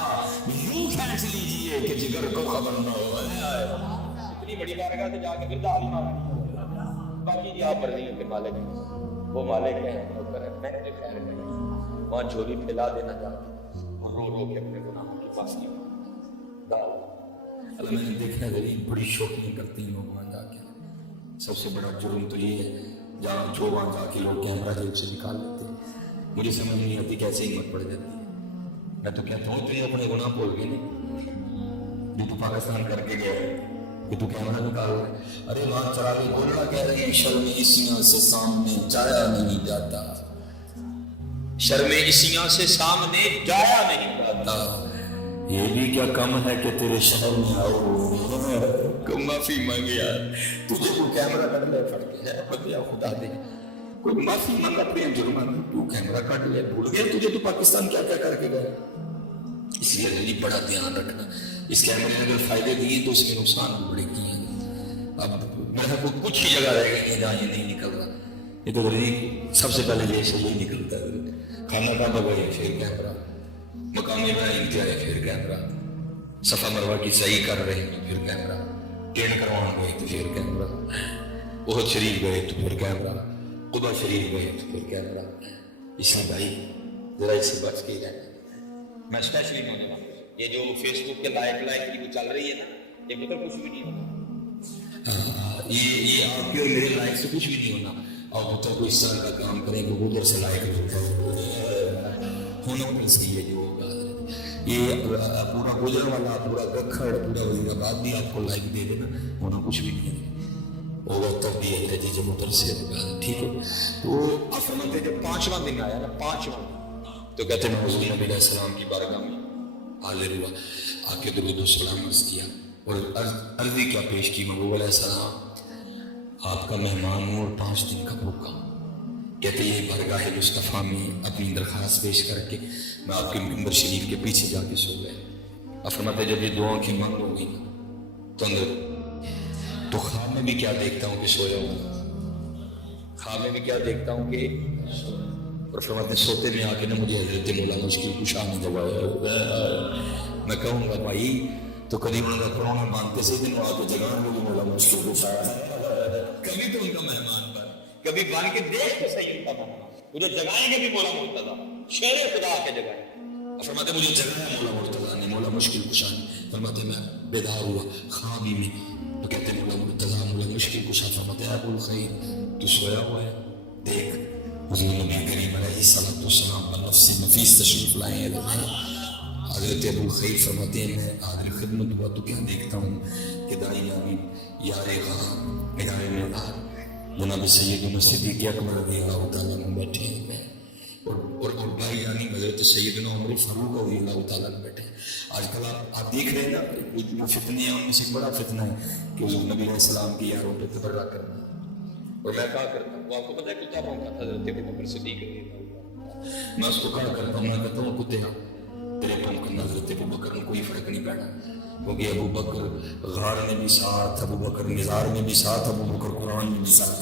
یوں کھینچ لیجئے کہ جگر کو خبر نہ ہو۔ اتنی بڑی بارگاہ سے جا کے پھر دال ہی مانگنی، باقی جی آپ مرضی کے مالک ہیں، وہ مالک ہیں نوکر ہیں، میں نے خیر کریں وہاں جھولی پھیلا دینا چاہتا اور رو رو کے اپنے گناہوں کی پاسی دال۔ اللہ میں نے دیکھا ہے بڑی شوقیں کرتی ہیں لوگ وہاں جا کے، سب سے بڑا جرم تو یہ ہے جہاں جو وہاں جا کے لوگ کیمرہ جیب سے نکال لیتے ہیں، مجھے سمجھ نہیں آتی کیسے ہمت پڑ جاتی ہے۔ میں تو کہتا ہوں تو یہ اپنے گناہ بھول گئے نہیں، جو تو پاکستان کر کے گئے کہ تو کیمرہ نکال رہا ہے. ارے وہاں چراغی بولنا کہہ رہے ہیں شرم اسیاں سے سامنے جایا نہیں جاتا, شرم اسیاں سے سامنے جایا نہیں جاتا. یہ بھی کیا کم ہے کہ تیرے شہر میں آؤ معافی مانگے یار, تجھے کو کیمرہ کر لے پڑ کے ہے بندیا خدا دے, کوئی معافی مانگ اپنے جرمانہ, تو کیمرہ کٹ لے, بھول گیا تجھے تو پاکستان کیا کیا کر کے گئے. اس لیے علی بڑا دھیان رکھنا, اس کیمرے نے اگر فائدے دیے تو اس کے نقصان بھی بڑے کیے ہیں. اب میرا کو کچھ ہی جگہ رہ گئی ہے جہاں یہ نہیں نکل رہا, یہ تو غریب سب سے پہلے جیسے یہ نکلتا ہے, کھانا کھانا گئے پھر کیمرہ, مقامی بھائی انتہائی پھر کیمرہ, صفا مروا کی صحیح کر رہے ہیں پھر کیمرہ, ٹرین کروانا گئے تو پھر کیمرہ, بہت شریف گئے تو پھر کیمرہ, قبا شریف گئے تو پھر کیمرہ. اس لیے بھائی ذرا اس سے بچ کے رہنا. میں اسپیشلی ہونے والا یہ جو فیس بک کے لائک کی وہ چل رہی ہے نا, یہ مطلب کچھ بھی نہیں ہونا, یہ آپ کے اور میرے لائک سے کچھ بھی نہیں ہونا. اور مطلب کوئی اس طرح کا کام کریں کہ ادھر سے لائک ہونا پڑ سکتی ہے. جو یہ پورا گجر والا, پورا گکھڑ, پورا وزیر آباد بھی آپ کو لائک دے دینا, ہونا کچھ بھی نہیں ہے. وہ تب بھی ہے جی جب ادھر سے ٹھیک ہے. تو آپ فرماتے جب 5واں دن آیا نا, 5واں تو کہتے ہیں حضور نبی علیہ السلام کی بارگاہ میں حاضر ہوا, آ کے درود و سلام عرض کیا اور عرضی کیا پیش کی, محبوب علیہ السلام آپ کا مہمان ہوں اور 5 دن کا بھوکا. کہتے یہ بارگاہ مصطفیٰ میں اپنی درخواست پیش کر کے میں آپ کے ممبر شریف کے پیچھے جا کے سو گئے. آپ فرماتے جب یہ 2 آنکھیں بند ہو گئی تو اندر تو خواب میں بھی کیا دیکھتا ہوں کہ سویا ہوں, خواب میں بھی کیا دیکھتا ہوں کہ, اور فرماتے سوتے میں آ کے نا مجھے حضرت مولانا مشکل کشا نے دبایا. میں کہوں گا بھائی تو قریب ان کا کرونا باندھتے سے دن آ کے جگان میں بھی مولانا مشکل کشا ہے, کبھی تو ان کا مہمان بن, کبھی بن کے دیکھ تو صحیح ان کا مہمان, مجھے جگائیں گے بھی مولا مرتضیٰ شیر خدا کے جگائیں. فرماتے مجھے جگایا مولا مرتضیٰ نے, مولا مشکل کشا نے. فرماتے میں بیدار ہوا خوابی میں تو کہتے مولا مرتضیٰ مولا مشکل کشا. فرماتے ابو الخیر تو سویا ہوا ہے, دیکھ حضور نبی کریم علیہ السلام بنفس نفیس تشریف لائے ہیں. حضرت ابو الخیر فرماتے ہیں میں حاضر خدمت ہوا تو کیا دیکھتا ہوں کہ دائی آمین یار غام ادارے میں جناب سیدنا صدیق اکبر رضی اللہ تعالیٰ عنہ بیٹھے ہیں, اور بھائی یعنی حضرت سیدنا عمر فاروق رضی اللہ تعالیٰ عنہ بیٹھے ہیں. آج کل آپ دیکھ رہے ہیں نا جو فتنے ہیں ان میں سے بڑا فتنہ ہے کہ حضور نبی علیہ السلام کی یاروں پہ تبرہ کرنا. اور میں کہا کرتا ہوں, آپ کو پتہ ہے کتا پاؤں کا حضرت ابو بکر صدیق رضی اللہ تعالیٰ, میں اس کو کہا کرتا ہوں, میں کہتا ہوں کتے تیرے پاؤں کا حضرت ابو بکر میں کوئی فرق نہیں پڑا, کیونکہ ابو بکر غار میں بھی ساتھ, ابو بکر نظار میں بھی ساتھ, ابو بکر قرآن میں بھی ساتھ.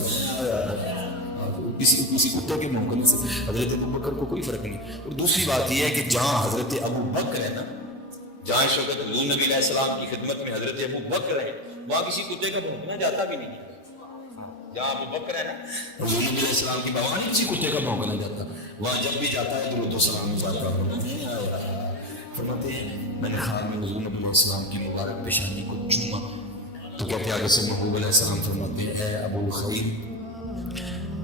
کسی کتے کے موقع سے حضرت ابو بکر کو کوئی فرق نہیں. اور دوسری بات یہ ہے کہ جہاں حضرت ابو بکر ہے نا, جہاں اس وقت حضور نبی علیہ السلام کی خدمت میں حضرت ابو بکر ہے, وہاں کسی کتے کا بھونکنا جاتا بھی نہیں. جہاں ابو بکر ہے نا حضور نبی علیہ السلام کی وہاں کسی کتے کا بھونکنا جاتا, وہاں جب بھی جاتا ہے درود و سلام جاتا ہوں. فرماتے ہیں میں نے خواب میں حضور نبی علیہ السلام کی مبارک پیشانی کو چوما تو کہتے آگے سے محبوب علیہ السلام فرماتے ہیں اے ابو الخیر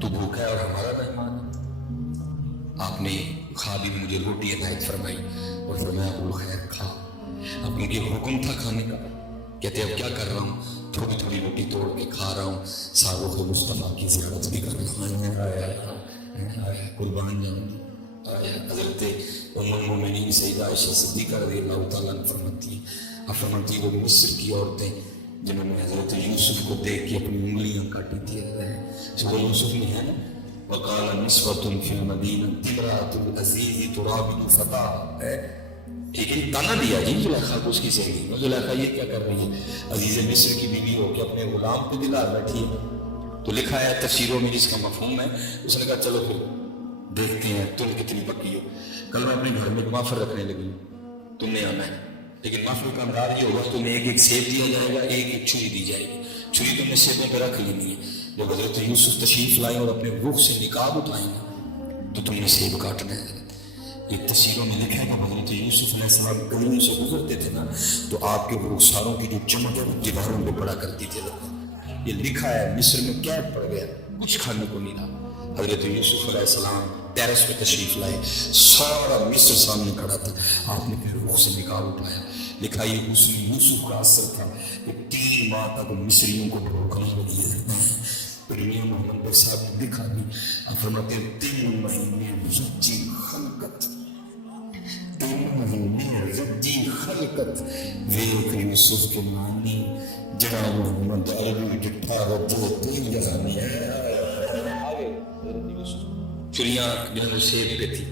تو بھوکا ہے اور ہمارا مہمان ہے. آپ نے خوابی میں مجھے روٹی عنایت فرمائی اور فرمایا ابو الخیر کھا. اب ان کے حکم تھا کھانے کا, کہتے اب کیا کر رہا ہوں, تھوڑی تھوڑی روٹی توڑ کے کھا رہا ہوں, سابق مصطفیٰ کی زیارت بھی کر رہا ہوں. قربان جاؤں. حضرت ام المومنین سیدہ عائشہ صدیقہ رضی اللہ تعالیٰ عنہ فرماتی ہیں, فرماتی وہ مصر کی عورتیں جنہوں نے حضرت یوسف کو دیکھ کے اپنی انگلیاں کاٹی تھی. سورہ یوسف میں ہے نا وقال نسوة فی المدینہ امرأۃ العزیز تراود فتاها, لیکن تانا دیا جی زلیخا کو اس کی سہیلی, زلیخا یہ کیا کر رہی ہے, عزیز مصر کی بیوی ہو کے اپنے غلام کو دلا بیٹھی ہے. تو لکھا ہے تفسیروں میں جس کا مفہوم ہے, اس نے کہا چلو پھر دیکھتے ہیں تم کتنی پکی ہو. کل میں اپنے گھر میں وافر رکھنے لگی, تم نے آنا ہے, لیکن وافر کا انداز یہ ہوگا تمہیں ایک سیب دیا جائے گا, ایک چھری دی جائے گی. چھری تم نے سیبوں پہ رکھ لینی ہے. جب حضرت یوسف تشریف لائیں اور اپنے رخ سے نقاب اٹھائیں گے تو تم نے سیب کاٹنا ہے. ایک تفسیروں میں لکھا ہے کہ حضرت یوسف علیہ السلام گلیوں سے گزرتے تھے نا تو آپ کے رخساروں کی جو چمک ہے وہ دیواروں پہ پڑا کرتی تھی. یہ لکھا ہے مصر میں قید پڑ گیا, کچھ کھانے کو نہیں رہا, حضرت یوسف علیہ السلام ٹیرس پہ تشریف لائے، سارا مصر سامنے کھڑا تھا، آپ نے پھر رخ سے نکال اٹھایا، لکھا یہ حسن یوسف کا اثر تھا کہ 3 ماہ تک مصریوں کو ڈھوکنے لگی ہے۔ پھر میاں محمد پر صاحب نے دکھا دی، آپ فرماتے ہیں 3 مہینے رجی خلقت، 3 مہینے رجی خلقت، ویک یوسف کے معنی جناب محمد عربی جٹھا رجو 3 جہانی ہے۔ چڑیاں جنہوں شیر پہ تھی،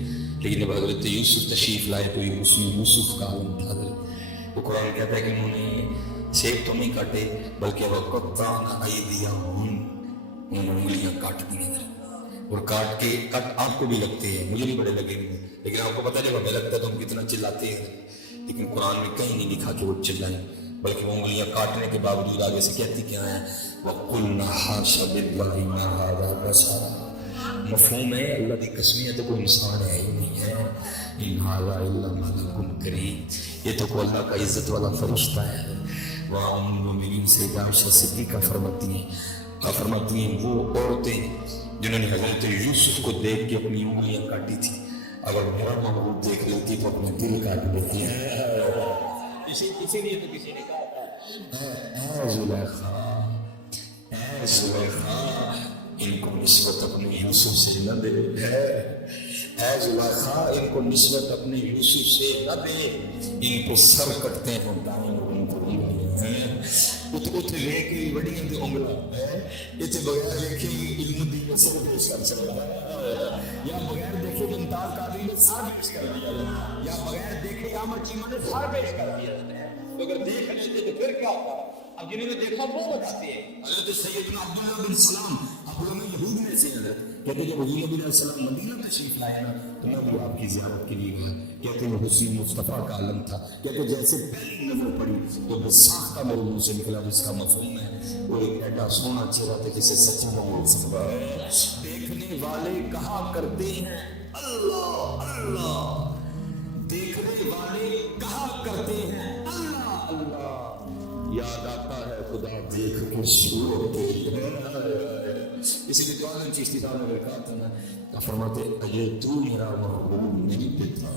لیکن جب حضرت یوسف تشریف لائے تو یہ اس میں یوسف کا عالم تھا۔ وہ قرآن کہتا ہے کہ انہوں نے سیب تو نہیں کاٹے بلکہ وَقَطَّعْنَ أَيْدِيَهُمْ، انہوں نے انگلیاں کاٹ دی اور کاٹ کے کٹ آپ کو بھی لگتے ہیں، مجھے بھی بڑے لگے ہوئے، لیکن آپ کو پتہ جب ہمیں لگتا ہے تو ہم کتنا چلاتے ہیں، لیکن قرآن میں کہیں نہیں لکھا کہ وہ چلائیں، بلکہ وہ انگلیاں کاٹنے کے باوجود آگے سے کہتی کیا ہے وَقُلْنَا حَاشَ لِلَّهِ مَا هَٰذَا بَشَرٌ، مفہوم ہے اللہ کی قسم ہے تو کوئی انسان ہے ہی نہیں ہے، ان هَٰذَا إِلَّا مَلَكٌ كَرِيمٌ، یہ تو کوئی اللہ کا عزت والا فرشتہ ہے۔ وَأُمُّ الْمُؤْمِنِينَ سیدہ عائشہ صدیقہ فرماتی ہیں وہ عورتیں جنہوں نے حضرت یوسف کو دیکھ کے اپنی انگلیاں کاٹی تھی، اگر میرا محبوب دیکھ لیتی تو اپنا دل کاٹ لیتی ہے۔ اسی لیے تو کسی نے کہا اے زلیخا ان کو نسبت اپنے یوسف سے نہ دے، اے زلیخا ان کو نسبت اپنے یوسف سے نہ دے، ان کو سر کٹتے ہیں دائیں ان کو اتنے لے کے بڑی دی انگلا اتنے بغیر دیکھے علم دی اثر پیش کر سکتا ہے، یا بغیر دیکھے ممتاز قادری نے سار پیش کر دیا، یا بغیر دیکھے احمد چیمہ نے سار پیش کر دیا، تو اگر دیکھ لیتے تو پھر کیا ہوتا؟ اب جنہوں نے دیکھا وہ بتاتے ہیں۔ حضرت سیدنا عبداللہ بن سلام علماء یہود میں سے حضرت کہتے جب حضور نبی علیہ السلام مدینہ تشریف لائے نا تو میں بھی آپ کی زیارت کے لیے گیا، کہتے وہ حسین مصطفیٰ کا عالم تھا، کہتے جیسے پہلی نظر پڑی تو وہ ساختہ میرے منہ سے نکلا، جس کا مفہوم ہے وہ ایک ایڈا سونا چہرہ تھا جسے سچا نہ بول سکتا۔ دیکھنے والے کہا کرتے ہیں اللہ اللہ، دیکھنے والے کہا کرتے ہیں اللہ اللہ، یاد آتا ہے خدا دیکھ کے صورت، اسی لیے جو عالم چشتی صاحب نے کہا تھا نا، فرماتے اجے تو میرا محبوب نہیں بٹھا،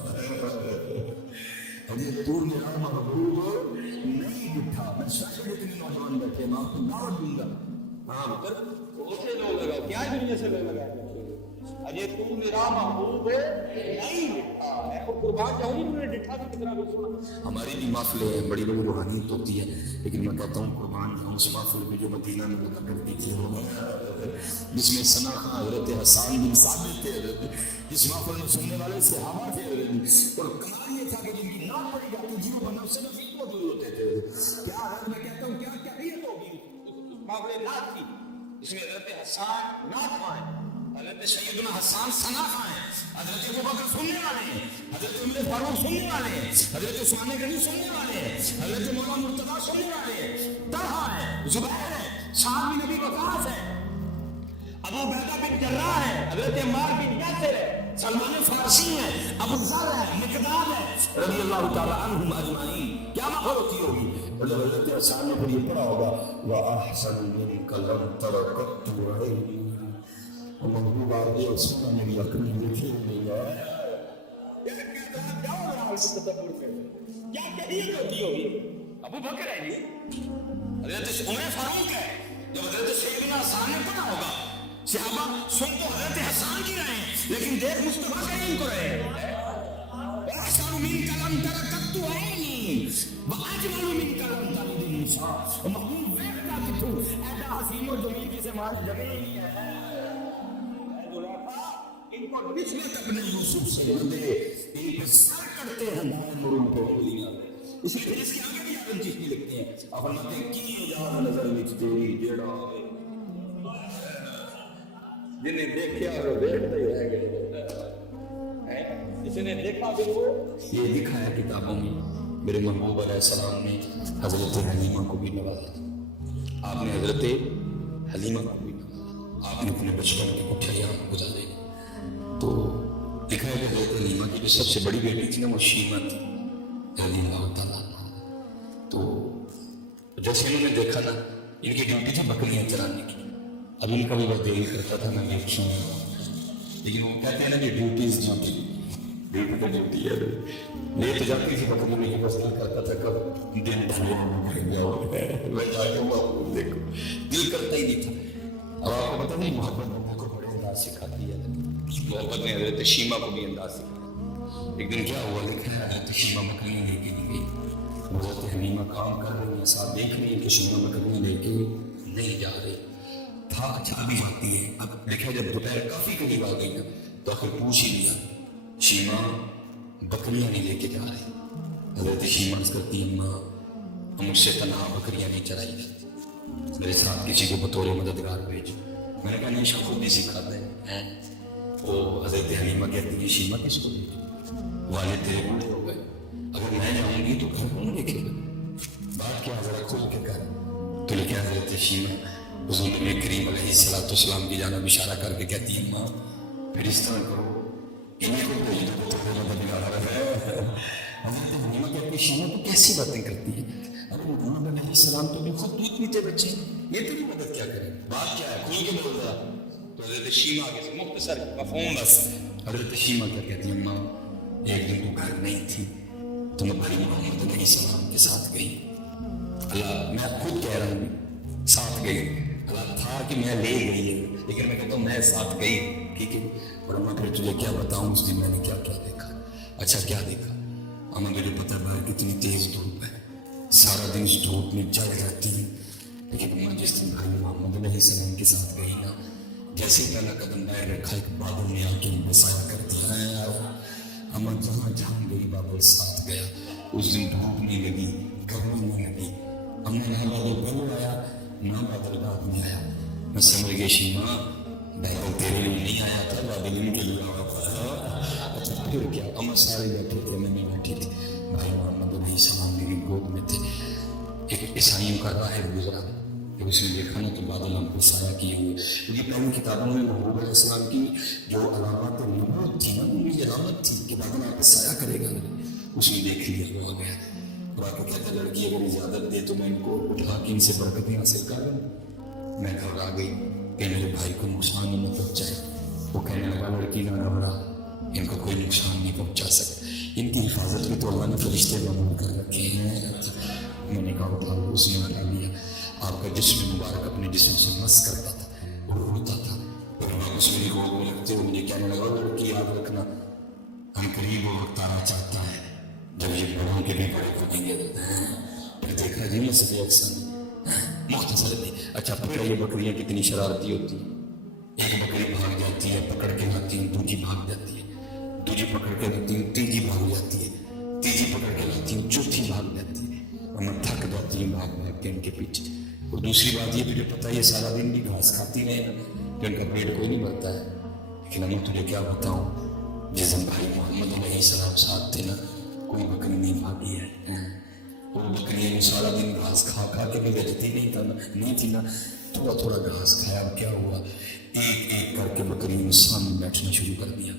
اجے تو میرا محبوب نہیں بٹھا، میں شاید اتنے نوجوان بیٹھے میں آپ کو دعوت دوں گا، ہاں مگر اسے لوگ لگا کیا دنیا سے لوگ لگا اجے تو میرا محبوب نہیں بٹھا ہے، اور قربان جاؤں انہوں نے ڈٹھا بھی کتنا بھی سنا۔ ہماری بھی محفلیں بڑی بڑی روحانیت ہوتی ہے، لیکن میں کہتا ہوں قربان جاؤں اس محفل میں جو مدینہ میں لگا کرتی تھی جس میں ثنا خان حضرت حسان بن ثابت تھے حضرت، جس محفل میں سننے والے صحابہ تھے حضرت، اور کمال یہ تھا کہ جن کی نام پڑی جاتی تھی وہ بنو سے نفید موجود ہوتے تھے۔ کیا حضرت میں کہتا ہوں کیا کیفیت ہوگی اس محفل نعت کی جس میں حضرت حسان نعت خان، حضرت سیدنا حسان ثنا خان ہیں، حضرت ابوبکر سننے والے ہیں، حضرت عمر فاروق سننے والے ہیں، حضرت عثمان غنی سننے والے ہیں، حضرت مولانا مرتضیٰ سننے والے ہیں، طلحہ ہے، زبیر ہے، سعد بن ابی وقاص ہے، ابو عبیدہ بن جراح ہے، حضرت عمار بن یاسر ہے، سلمان فارسی ہے، ابو ذر ہے، مقداد ہے رضی اللہ تعالی عنہم اجمعین۔ کیا ماحول ہوتی ہوگی؟ حضرت حسان نے پھر یہ پڑھا ہوگا وَأَحْسَنُ مِنْكَ لَمْ تَرَ قَطُّ عَيْنِي، محبوب آگے اس میں میری اکلی دیکھے نہیں ہے۔ کیا کہیے ہوتی ہوگی؟ ابو بکر ہے یہ، حضرت عمر فاروق ہے، جب حضرت سیدنا حسان نے پڑھا ہوگا صحابہ سن تو حضرت حسان کی رہے ہیں لیکن دیکھ مصطفیٰ کریم کو رہے ہیں۔ احسن منک لم تر قط عینی واجمل منک لم تلد النساء، محبوب ویکھدا کہ تو ایڈا حسین و جمیل جسے ماں جبے ہی نہیں ہے۔ ان کو نسبت اپنے یوسف سے نہ دے، ان پہ سر کرتے ہیں دائیں مرون پہ انگلیاں، اس لیے اس کے آگے بھی آدم چیز نہیں لکھتے ہیں، آپ فرماتے ہیں کی جا نظر وچ تیری جیڑا ہوئے جنہیں دیکھا اور دیکھتے ہی رہ گئے، جس نے دیکھا بھی وہ یہ لکھا ہے کتابوں میں۔ میرے محبوب علیہ السلام نے حضرت حلیمہ کو بھی نوازا، آپ نے حضرت حلیمہ کو بھی نوازا، آپ نے اپنے بچپن کی کٹھیاں گزارے، تو لکھا ہے کہ حضرت حلیمہ کی جو سب سے بڑی بیٹی تھی نا وہ شیمہ تھی رضی اللہ تعالیٰ عنہا، تو جیسے انہوں نے دیکھا نا ان کی ڈیوٹی تھی بکریاں چرانے کی، اب ان کا بھی بہت دل کرتا تھا میں دیکھوں لیکن وہ کہتے ہیں نا کہ ڈیوٹی از ڈیوٹی، ڈیوٹی تو ڈیوٹی ہے. لے تو جاتی تھی بکری میں، بس دل کرتا تھا کب دن ڈھلے جاؤ میں جا کے معقول دیکھو، دل کرتا ہی نہیں تھا. اب آپ کو پتہ نہیں محبت بندے کو بڑے انداز سکھاتی ہے. محبت نے حضرت شیما کو بھی انداز سکھایا. ایک دن کیا ہوا، لکھا ہے حضرت شیما بکریاں لے کے نہیں گئی. حضرت حلیمہ کام کر رہی ہیں، ساتھ دیکھ رہی ہیں کہ شیما بکریاں لے کے نہیں جا رہی. تھا اچھا بھی جاتی ہے. اب دیکھا جب دوپہر کافی قریب آ گئی نا تو آخر پوچھ ہی لیا شیما بکریاں نہیں لے کے جا رہی. حضرت شیما کرتی اماں مجھ سے تنہا بکریاں نہیں چرائی جاتی، میرے ساتھ کسی کو بطور مددگار بھیجو. میں نے کہا نہیں شاہ خود نہیں سکھاتے ہیں. وہ حضرت حلیمہ کہتی ہے شیما کس کو بھیجو، والد تیرے بوڑھے ہو گئے، اگر میں جاؤں گی تو گھر کون دیکھے گا، بات کیا ذرا کھول کے کر. تو لکھا حضرت شیما حضور نبی کریم علیہ السلام کی جانب اشارہ کر کے کہتی ہے ماں پھر اس طرح کرو انہیں کو بھیج دو تو مددگار ہے. حضرت حلیمہ کہتی ہے شیما تو کیسی باتیں کرتی ہے، ارے محمد علیہ السلام تو بھی خود دودھ پیتے بچے، یہ تیری مدد کیا کرے، بات کیا ہے کھول کے بول رہا. تو حضرت شیما آگے سے مختصر مفہوم بس. حضرت شیما کیا کہتی ہے ماں ایک دن تو گھر نہیں تھی تو میں بھائی محمد علیہ السلام کے ساتھ گئی. اللہ میں خود کہہ رہا ہوں ساتھ گئی، اللہ تھا کہ میں لے گئی ہے لیکن میں کہتا ہوں میں ساتھ گئی. ٹھیک ہے اور میں پھر تجھے کیا بتاؤں اس دن میں نے کیا کیا دیکھا. اچھا کیا دیکھا اما مجھے پتہ باہر کتنی تیز دھوپ ہے، سارا دن اس دھوپ میں جل رہتی ہے. لیکن اما جس دن بھائی محمد علیہ السلام کے ساتھ گئی نا، جیسے پہلا قدم باہر رکھا ایک بادل نے آ کے مسایا کر دیا ہے. اما جہاں جہاں گئی بادل ساتھ گیا. اس دن دھوپ نہیں لگی، گرمی نہیں لگی. ہم نے نہ بادل پہلے آیا نہ بادل بعد میں آیا. میں سمجھ گئی شیما بادل تیرے لیے نہیں آیا تھا، بادل ان کے لیے آیا تھا. اچھا پھر کیا، اما سارے بیٹھے تھے میں نہیں بیٹھی تھی. بھائی محمد علیہ السلام میری گود میں تھے. ایک عیسائیوں کا راہب گزرا، جب اس نے دیکھا نا تو بادل ہم کو سایہ کیے ہوئے. کیونکہ پہلی کتابوں میں محبوب علیہ السلام کی جو علامات نبوت تھی نا وہ علامت تھی کہ بادل آپ کو سایہ کرے گا. اس نے دیکھ لیا وہ آ گیا. اور کہتا لڑکی اگر اجازت دے تو میں ان کو اٹھا کے ان سے برکتیں حاصل کر لوں. میں گھبرا گئی کہ میرے بھائی کو نقصان نہ پہنچائے. وہ کہنے لگا لڑکی نہ گھبرا، ان کو کوئی نقصان نہیں پہنچا سکتا، ان کی حفاظت بھی تو اللہ نے فرشتے معمول کر رکھے ہیں. میں نے کہا اٹھا لو. اس نے اٹھا لیا. آپ کا جسم مبارک اپنے جسم سے مس کرتا تھا اور روتا تھا. اور واپس میری گود میں لگتے ہوئے مجھے کہنے لگا لڑکی یاد رکھنا ہم قریب وہ وقت آنا چاہتا ہے جب یہ بڑوں کے بھی بڑے کو دیں گے. پھر دیکھا جی مسئلے اکثر مختصر تھی. اچھا پھر یہ بکریاں کتنی شرارتی ہوتی ہیں. ایک بکری بھاگ جاتی ہے پکڑ کے لاتی ہے، دوسری بھاگ جاتی ہے، دوسری پکڑ کے لاتی ہے، تیسری بھاگ جاتی ہے، تیسری پکڑ کے لاتی ہے، چوتھی بھاگ جاتی ہے. اور میں تھک جاتی ہوں بھاگ بھاگ کے ان کے پیچھے. اور دوسری بات یہ تجھے پتہ ہے یہ سارا دن بھی گھاس کھاتی رہے کہ ان کا پیٹ کوئی نہیں بھرتا ہے. لیکن میں تجھے کیا بتاؤں جس دن بھائی محمد علیہ السلام ساتھ تھے نا کوئی بکری نہیں بھاگی ہے. وہ بکریاں سارا دن گھاس کھا کھا کے بھی گجتی نہیں تھی نا، تھوڑا تھوڑا گھاس کھایا. کیا ہوا ایک ایک کر کے بکریوں سامنے بیٹھنا شروع کر دیا.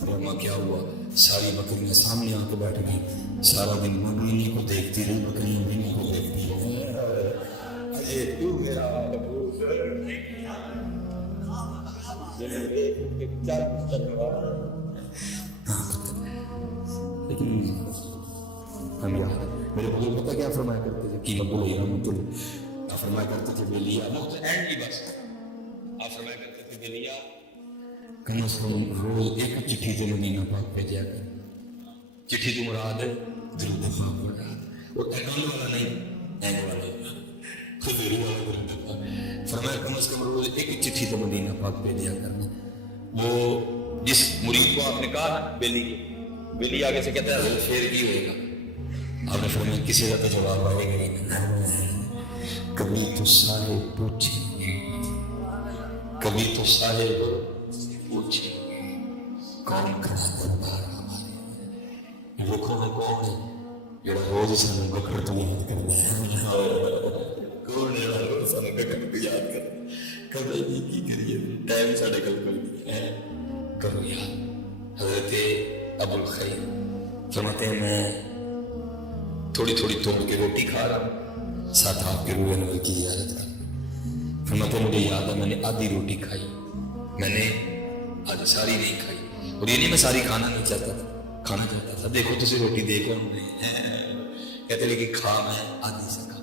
اور کیا ہوا ساری بکریاں سامنے آ کے بیٹھ گئی. سارا دن مغربی کو دیکھتی رہی، بکریاں بھی کو دیکھتی رہی. لیکن ہم یاد میرے بزرگ پتہ کیا فرمایا کرتے تھے، قیمت اللہ فرمایا کرتے تھے بے لیا بس آپ فرمایا کرتے تھے بے لیا کم از کم روز ایک چٹھی تو مدینہ پاک بھیجا کر. چٹھی تو مراد ہے درود پاک مراد، اور ایمان والا نہیں این والا خبری والا درود پاک. فرمایا کم از کم روز ایک چٹھی تو مدینہ پاک بھیجا کرنا. وہ جس مرید کو آپ نے کہا بیلی آگے سے کہتا ہے شیر کی ہوئے گا. آپ نے فرمایا کسی کا تو جواب آئے گا نہیں. کبھی تو صاحب پوچھیں گے، کبھی تو صاحب پوچھیں گے کون کھڑا دربار ہمارے. وہ کون ہے جڑا روز سانو بکر تو یاد کرنا ہے. کون ہے روز سانو بکر تو یاد کرنا. کبھی نہیں کی کریے ٹائم ساڑھے کل کوئی نہیں ہے. کرو یاد. حضرت ابو الخیر فرماتے ہیں میں تھوڑی تھوڑی توڑ کے روٹی کھا رہا ہوں، ساتھ آپ کے روح انور کی زیارت کر. فرماتے ہیں مجھے یاد ہے میں نے آدھی روٹی کھائی، میں نے آج ساری نہیں کھائی. اور یہ نہیں میں ساری کھانا نہیں چاہتا تھا, کھانا چاہتا تھا. دیکھو تسی روٹی دیکھو کہتے لیکن کھا میں آ نہیں سکا.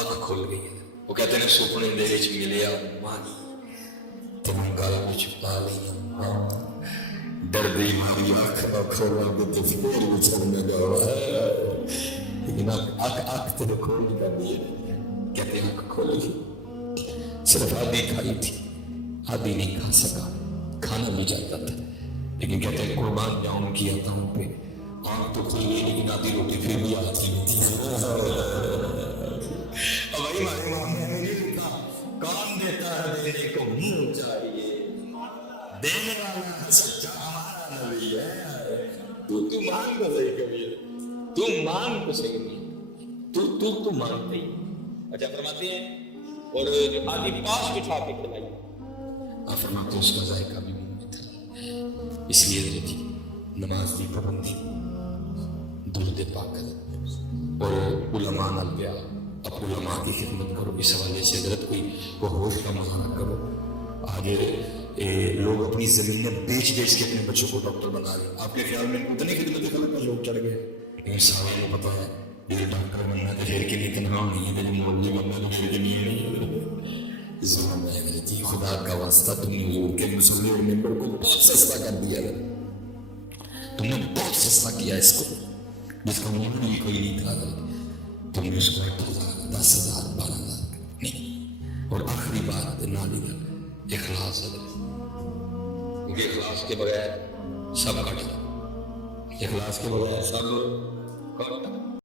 اگ کھل گئی ہے. وہ کہتے ہیں سپنے دے وچ ملیا مانی تمہیں گل وچ پا لیا ڈر دی ماری اکھ کھولا تے پھر وچھڑنے گا. لیکن اکھ تے کھول کر دی کہتے ہیں اکھ کھولی. صرف آدھی کھائی تھی, آدھی نہیں کھا سکا. کھانا بھی چاہتا تھا لیکن کہتے ہیں قربان جاؤں کی عطاؤں پہ آنکھ تو کھل گئی لیکن آدھی روٹی پھر بھی آتی نہیں تھی. بھائی ہمارے مامے ہمیں نہیں دیتا. کون دیتا ہے دینے کو منہ چاہیے, دینے والا سچا ہمارا نبی ہے. تو مان کو صحیح کبھی, تو مان کو صحیح نہیں, تو مانتے ہی. اچھا فرماتے ہیں اور آدھی پاس بٹھا کے کھلائی. آپ فرماتے اس کا ذائقہ بھی منہ میں تھا. اس لیے حضرت نماز کی پابندی, درود پاک اور علماء نال پیار, اب علماء کی خدمت کرو. اس حوالے سے حضرت کوئی ہوش کا مظاہرہ کرو. آج لوگ اپنی زمینیں بیچ بیچ کے اپنے بچوں کو ڈاکٹر بنا رہے ہیں. آپ کے خیال میں اتنی خدمت خلق پر لوگ چڑھ گئے, لیکن سارے کو پتا ہے یہ ڈاکٹر بننا تو پھر کے لیے تنہا نہیں ہے, لیکن مولوی بننا تو پھر کے لیے نہیں ہے. ظلم ہے غلطی, خدا کا واسطہ تم نے حضور کے مصلی اور ممبر کو بہت سستا کر دیا ہے. تم نے بہت سستا کیا اس کو جس کا مولوی بھی کوئی نہیں تھا. تم نے اس کو 8,000 10,000 12,000 نہیں. اور آخری بات نہ لیا اخلاص ہے, کیونکہ اخلاص کے بغیر سب کٹ. اخلاص کے بغیر سب کٹ.